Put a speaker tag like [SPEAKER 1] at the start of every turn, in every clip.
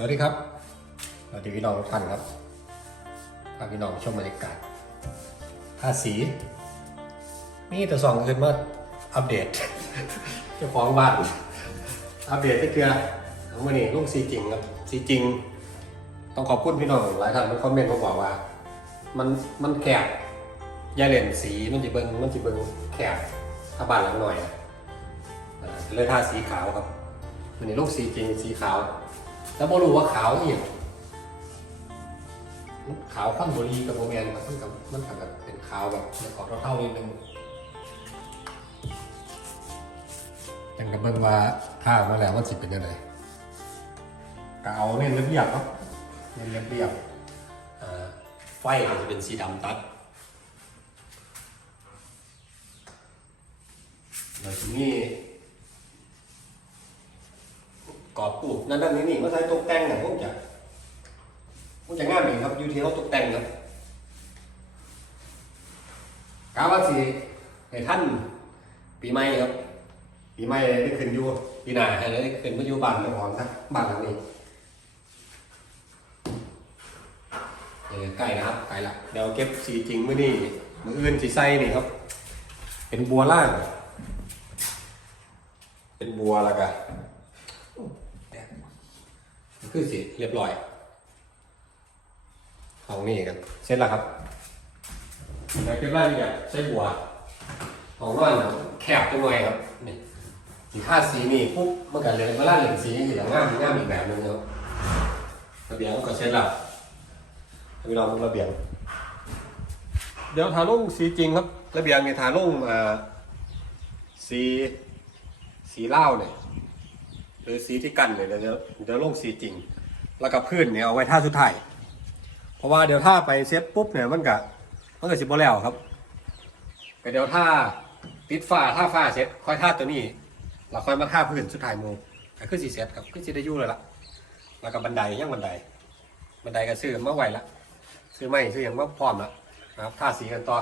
[SPEAKER 1] สวัสดีครับสวัสดีพี่น้องทุกท่านครับพาพี่น้องชมบรรยากาศทาสีนี่แต่สองคืนมาอัปเดตเจ้าของบ้านอัปเดตก็คือเอามื่อนี้ลูกสีจริงครับสีจริง ต้องขอบคุณพี่น้องหลายท่านมันคอมเมนต์มาบอกว่า มันมันแคบยาเลนสีมันจะเบิงมันจะเบิงแคบถ้าบ้านหลังหน่อยอ่าเลยทาสีขาวครับมันนี้ลูกสีจริงสีขาว แล้วบ่รู้ว่าขาวอีกขาวข้างบรีกับโมเมนครับมันกับมันกับแบบเป็นขาวแบบในขอบเท่าๆนิดนึงยังกับเบิ่งว่าถ้ามาแล้วว่าสิเป็นยังไงก็เอาเน้นเรียบๆครับเน้นเรียบๆอ่าไฟก็จะเป็นสีดำตัดแล้วทีนี้ กรอบปูนั่นนั่นนี่นี่มาใช้ตกแต่งเนี่ยพวกจะพวกจะง่ายเองครับอยูที่เขาตกแต่งครับกาว่าสิให้ท่านปีใหม่ครับ ปีใหม่ได้ขึ้นอยู่ปีหน้าให้ได้ขึ้นมาอยู่บ้านเจ้าของครับบ้านหลังนี้เออใกล้นะครับใกล้ละเดี๋ยวเก็บสีจริงมื้อนี้มื้ออื่นสีใส่นี่ครับ เป็นบัวล่าง เป็นบัวแล้วกัน คือสิเรียบร้อยของนี่กันเสร็จแล้วครับแต่เก็บรเอียใช้บัวของนอนครับแคบจังเลยครับนี่สีค่าสีนี่ปุ๊บเมื่อกันเลยเวลาเหลืองสีสีงามงามอีกแบบนึงครับระเบียงก็เสร็จแล้วพี่น้องระเบียง เดี๋ยวทาลุ่งสีจริงครับ ระเบียงเนี่ยทาลุ่งอ่าสีสีเหล้าเนี่ย รือสีที่กันเนี่ยเดี๋ยวจะเดี๋ยวลงสีจริง แล้วก็พื้นเนี่ยเอาไว้ท่าสุดท้ายเพราะว่าเดี๋ยวท่าไปเซตปุ๊บเนี่ยมันก็มันก็สิบ่แล้วครับก็เดี๋ยวท่าปิดฝ้าท่าฝ้าเสร็จค่อยท่าตัวนี้เราค่อยมาท่าพื้นสุดท้ายโมงก็คือสีเสร็จครับคือสิได้ยู่เลยล่ะ แล้วก็บันไดยังบันได บันไดก็ซื้อมาไหวละซื้อไม่ซื้ออย่างว่าพร้อมละนะครับท่าสีกันต่อ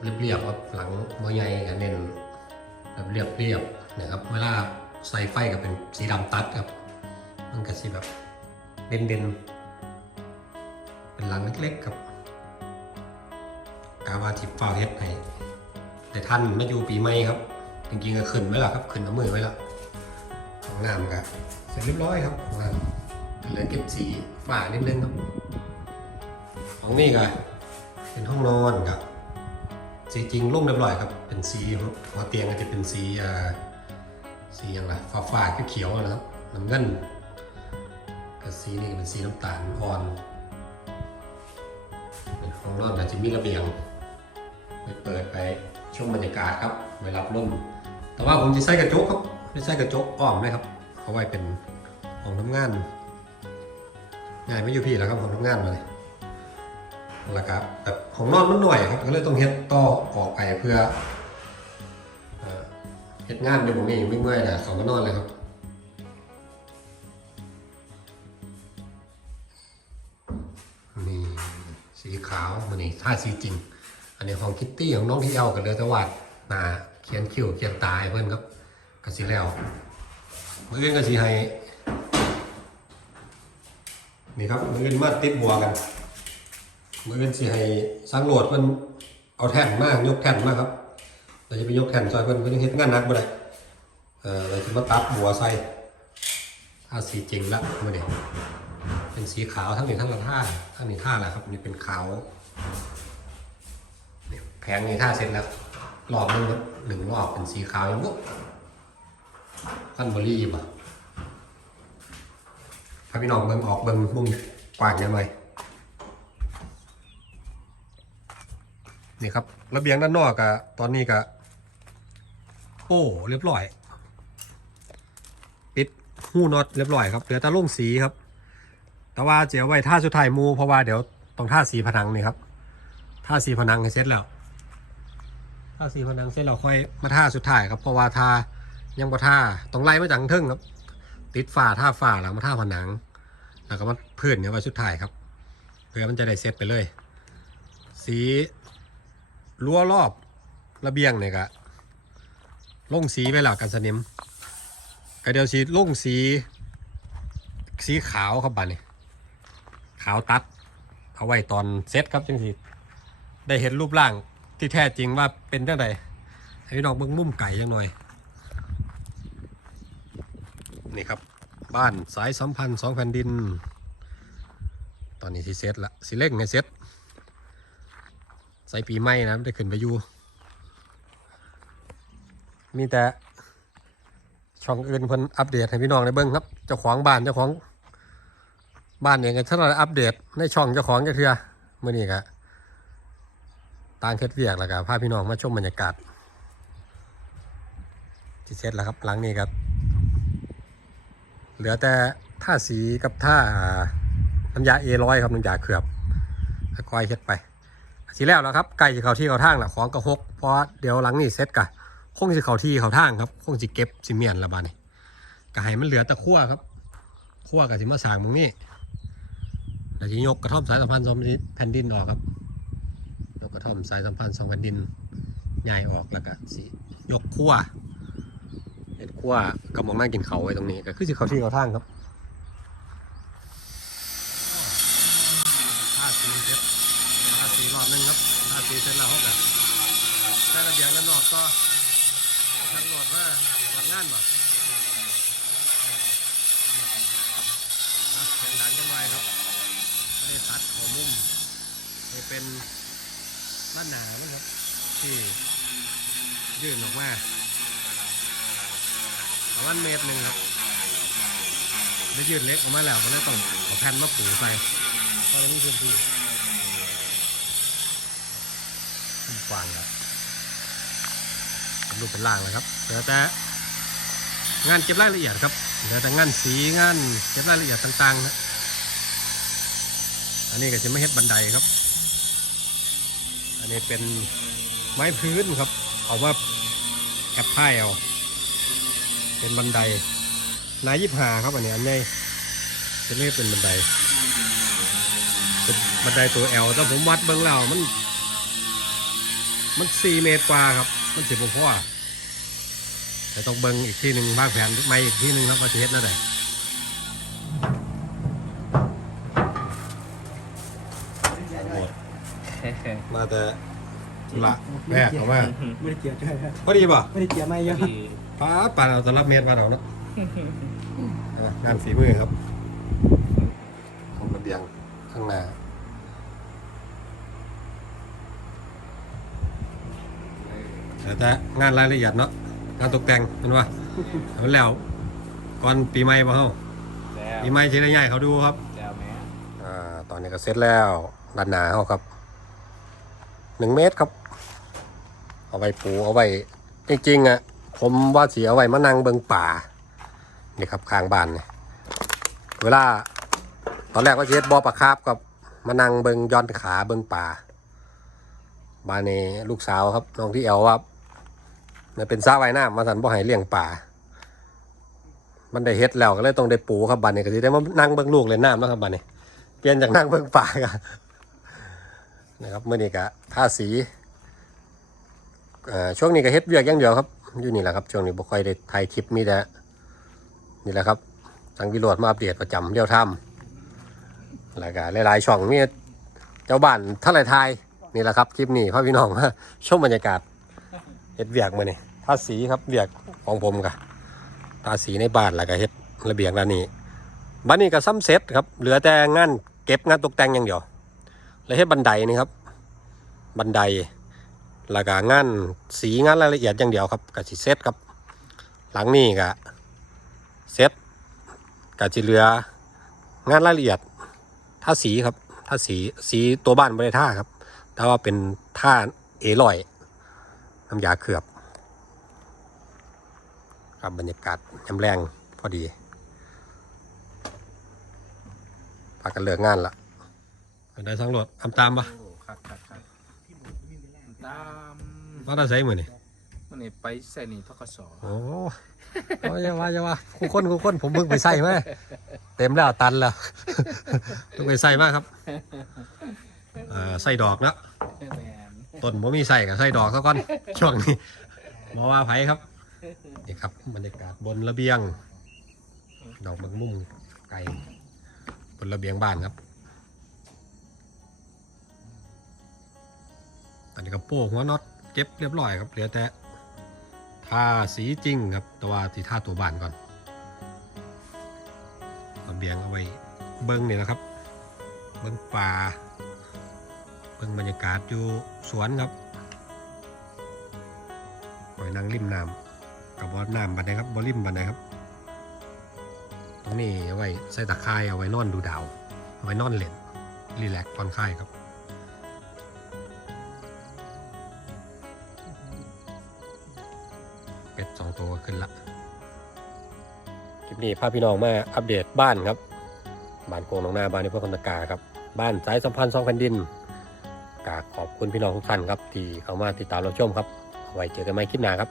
[SPEAKER 1] เรียบๆครับหลังบ่ใหญ่กันเน้นแบบเรียบๆนะครับเวลาใส่ไฟก็เป็นสีดำตัดครับ มันก็สีแบบเด่นๆ เป็นหลังเล็กๆครับกาวาทิพฟ้าเฮ็ดให้แต่ท่านมาอยู่ปีใหม่ครับ จริงๆก็ขึ้นไว้ล้วครับ ขึ้นน้ำมือไว้ล้วของน้ำก็เสร็จเรียบร้อยครับของน้ำเหลือเก็บสีฝ้านิดนึงครับของนี่ก็เป็นห้องนอนกับ สีจริงลุ่มเรียบร้อยครับเป็นสีหัวเตียงก็จะเป็นสีอ่าสีอย่างไรฟ้าฟ้าๆเขียวนะครับน้ำเงินกับสีนี่เป็นสีน้ำตาลอ่อนเป็นห้องนอนอาจจะมีระเบียงไปเปิดไปช่วงบรรยากาศครับไปรับลมแต่ว่าผมจะใส่กระจกครับไม่ใส่กระจกอ้อมเลยครับเขาไว้เป็นห้องทำงานง่ายไม่อยู่พี่แล้วครับห้องทำงานมาเลย แล้วก็แบบห้องนอนมันหน่อยครับก็เลยต้องเฮ็ดต่อออกไปเพื่อเฮ็ดงานอยู่ตรงนี้ไม่เมื่อยนะเขามานอนเลยครับนี่สีขาวมันนี่ท่าสีจริง อันนี้ของคิตตี้ของน้องที่เอากันเลยแต่วาดหนาเขียนคิ้วเขียนตาให้เพื่อนครับกสิแล้วมืออื่นก็สิให้นี่ครับมืออื่นมาติดหัวกัน มืออื่นสิให้สร้างโหลดมันเอาแท่นมากยกแท่นมากครับเราจะไปยกแท่นซอยเพื่นเพื่นเฮ็ดงานหนักบ่ได้เออเราจะมาตัดหัวใส่ถ้าสีจริงละมื่อนี้เป็นสีขาวทั้งนี้ทั้งละท่าทั้งนี้ท่าแหละครับนี่เป็นขาวแผงนี้ถ้าเสร็จแล้วรอบนึงหนึ่งรอบเป็นสีขาวอย่างปุ๊บขั้นบอรี่ป่ะถ้าพี่น้องเบิ่งออกเบิ่งมุมกว้างยังไง นี่ครับระเบียงด้านนอกอะตอนนี้ก็โอ้เรียบร้อยปิดหูน็อตเรียบร้อยครับเหลือแต่ลงสีครับ แต่ว่าเจียวไว้ท่าสุดท้ายมูเพราะว่าเดี๋ยวต้องท่าสีผนังนี่ครับท่าสีผนังให้เสร็จแล้วท่าสีผนังเสร็จแล้วค่อยมาท่าสุดท้ายครับเพราะว่าท่ายังบ่ท่าต้องไล่มาจากเทิงครับ ติดฝาท่าฝาแล้วมาท่าผนัง แล้วก็มาพื้นเนี่ยไว้สุดท้ายครับเพื่อมันจะได้เสร็จไปเลย สี รั้วรอบระเบียงเนี่ยก็ลงสีไปแล้วกันสนิมก็เดี๋ยวสีลงสี สีขาวครับบัดนี้ขาวตัด เอาไว้ตอนเซตครับจังสิได้เห็นรูปร่างที่แท้จริงว่าเป็นจังไดให้น้องเบิ่งมุมไก่ยังหน่อย นี่ครับบ้านสายสัมพันธ์สองแผ่นดิน ตอนนี้สิเซตละสิเล่งในเซต ใส่ปีใหม่นะได้ขึ้นไปอยู่ มีแต่ช่องอื่นเพิ่นอัปเดตให้พี่น้องได้เบิ่งครับ เจ้าของบ้านเจ้าของ บ้านเองก็ถ้าเราอัปเดตในช่องเจ้าของจะเทือเมื่อนี้ก็ต่างเฮ็ดเวียกแล้วก็พาพี่น้องมาชมบรรยากาศที่เสร็จแล้วครับหลังนี้ครับ เหลือแต่ท่าสีกับท่าน้ำยาเอร้อยครับน้ำยาเขือบค่อยเฮ็ดไป สีแล้วแล้วครับใกล้จะเขาที่เขาทางแล้วของกระหกเพราะเดี๋ยวหลังนี้เสร็จกะคงสิเขาที่เขาทางครับคงสิเก็บสิเมียนละบานี้ก็ให้มันเหลือแต่ขั้วครับขั้วกับสิมาสางตรงนี้แล้วจะยกกระท่อมสายสัมพันธ์สองแผ่นดินออกครับยกกระท่อมสายสัมพันธ์สองแผ่นดินใหญ่ออกแล้วก็สิยกขั้วเห็ดขั้วกำมองนั่งกินเขาไว้ตรงนี้ก็คือสิเขาที่เขาทางครับ ทาสีเสร็จท่าสีรอบหนึงครับทาสีเสร็จแล้วเขาก็ใช้ระเบียงด้านนอกก็ทางหลดว่าหลังงานบ่อะเสียงดังจังเลยครับนี่ตัดหัวมุมนี่เป็นด้านหนานะครับที่ยื่นออกมาประมาณเมตรหนึ่งครับได้ยืดเล็กออกมาแล้วก็เลยต้องเอาแผ่นมาปูใส่เพราะนี่คือที่ กว้างครับเป็นรูปเป็นร่างเลยครับเหลือแต่งานเก็บรายละเอียดครับเหลือแต่งานสีงานเก็บรายละเอียดต่างๆนะอันนี้ก็จะไม่เฮ็ดบันไดครับ อันนี้เป็นไม้พื้นครับ เอาว่าแอบผ้าเอา เป็นบันไดนายยิบหาครับอันนี้อันนี้จะเรียกเป็นบันไดเป็นบันไดตัวแอลแต่ผมวัดเบื้องแล้วมัน มันสี่เมตรกว่าครับ มันสิบพ่อแต่ต้องเบิ้งอีกที่หนึ่งภาคแผนไม่อีกที่หนึ่งครับว่าจะเฮ็ดนั่นแหละมาแต่ละแม่เขามา
[SPEAKER 2] ไม่ได้เกี่ยวใช่ครับ
[SPEAKER 1] พอดีป่ะ
[SPEAKER 2] ไม่ได้เกี่ยวไม่เยอะ
[SPEAKER 1] ป้าดป่าเอาสำรับเมตรมาเอาเนาะอะงานฝีมือครับของระเบียงข้างหน้า แต่แต่งานรายละเอียดเนาะงานตกแต่งเห็นป่ะเอาแล้วก่อนปีใหม่ป่ะเฮา
[SPEAKER 3] แล้ว
[SPEAKER 1] ปีใหม่ใช้ได้ง่ายเขาดูครับ
[SPEAKER 3] แล้วแม่
[SPEAKER 1] อ่าตอนนี้ก็เสร็จแล้วด้านหนาเขาครับหนึ่งเมตรครับ เอาไว้ปูเอาไว้จริงๆอะผมว่าสีเอาไว้มานั่งเบิงป่านี่ครับข้างบ้านเนี่ยเวลาตอนแรกว่าจะเฮ็ดบ่อปลาคาบกับมานั่งเบิงย้อนขาเบิงป่าบ้านนี้ลูกสาวครับน้องที่เอลว่า มันเป็นสระว่ายน้ำมาสันบ่ให้เลี้ยงป่า มันได้เฮ็ดแล้วก็เลยต้องได้ปูครับบ้านนี้ก็สิได้มานั่งเบิงลูกเล่นน้ำนะครับบ้านนี้ เปลี่ยนจากนั่งเบิ่งป่ากันนะครับเมื่อนี้ก็ทาสีอ่าช่วงนี้ก็เฮ็ดเวียกอย่างเดียวครับ อยู่นี่แหละครับช่วงนี้บ่ค่อยได้ถ่ายคลิปมีแต่นี่แหละครับทางวิโรดมาอัปเดตประจำเดี่ยวทำแล้วก็หลายๆช่องมีเจ้าบ้านเท่าไรทายนี่แหละครับคลิปนี้พาพี่น้องมาชมบรรยากาศเฮ็ดเวียกมาเนี่ทาสีครับเวียกของผมกะทาสีในบ้านแล้วก็เฮ็ดระเบียงด้านนี้บ้านนี้ก็ซ้ำเสร็จครับ เหลือแต่งานเก็บงานตกแต่งอย่างเดียว แล้วเฮ็ดบันไดนี่ครับ บันไดแล้วก็งานสีงานรายละเอียดอย่างเดียวครับก็สิเซตครับ หลังนี้ก็เซตก็จะเหลืองานรายละเอียดท่าสีครับท่าสีสีตัวบ้านไม่ได้ท่าครับ แต่ว่าเป็นท่าเอลอยน้ำยาเขือบ ครับบรรยากาศยำแรงพอดีพากันเลิกงานละได้ทั้งรถทำตามปะ
[SPEAKER 2] โอ้ครับครับครับตาม
[SPEAKER 1] ว่าได้ใช้มือนี่
[SPEAKER 2] มันนี่ไปใส่นี่ทกศ
[SPEAKER 1] โอ้โอ้ยอย่าว่าอย่าว่าคู่คนคู่คนผมเพิ่งไปใส่มาเต็มแล้วตันแล้วเพิ่งไปใส่มาครับเอ่อใส่ดอกแล้ว
[SPEAKER 2] แมน
[SPEAKER 1] ต้นผมมีใส่กับใส่ดอกซะก่อนช่วงนี้บอว่าไผครับ นี่ครับบรรยากาศบนระเบียง ดอกบักมุ่งไก่บนระเบียงบ้านครับ อันนี้ก็โป้หัวน็อตเก็บเรียบร้อยครับเหลือแต่ทาสีจริงครับตัวที่ทาตัวบ้านก่อนระเบียงเอาไว้เบิ้งนี่นะครับ เบิ้งป่าเบิ่งบรรยากาศอยู่สวนครับปล่อยนั่งริมน้ำ กับบ่อน้ำบันไดครับบ่อริมบันไดครับ ตรงนี้เอาไว้ใส่ตะไคร้เอาไว้นอนดูดาวเอาไว้นอนเล่นรีแลกซ์ผ่อนคลายครับเป็ดสองตัวขึ้นละคลิปนี้พาพี่น้องมาอัปเดตบ้านครับบ้านโกงหนองนาบ้านในพระคนตะกาครับบ้านสายสัมพันธ์สองแผ่นดินกราบขอบคุณพี่น้องทุกท่านครับ ที่เข้ามาติดตามเราชมครับไว้เจอกันใหม่คลิปหน้าครับ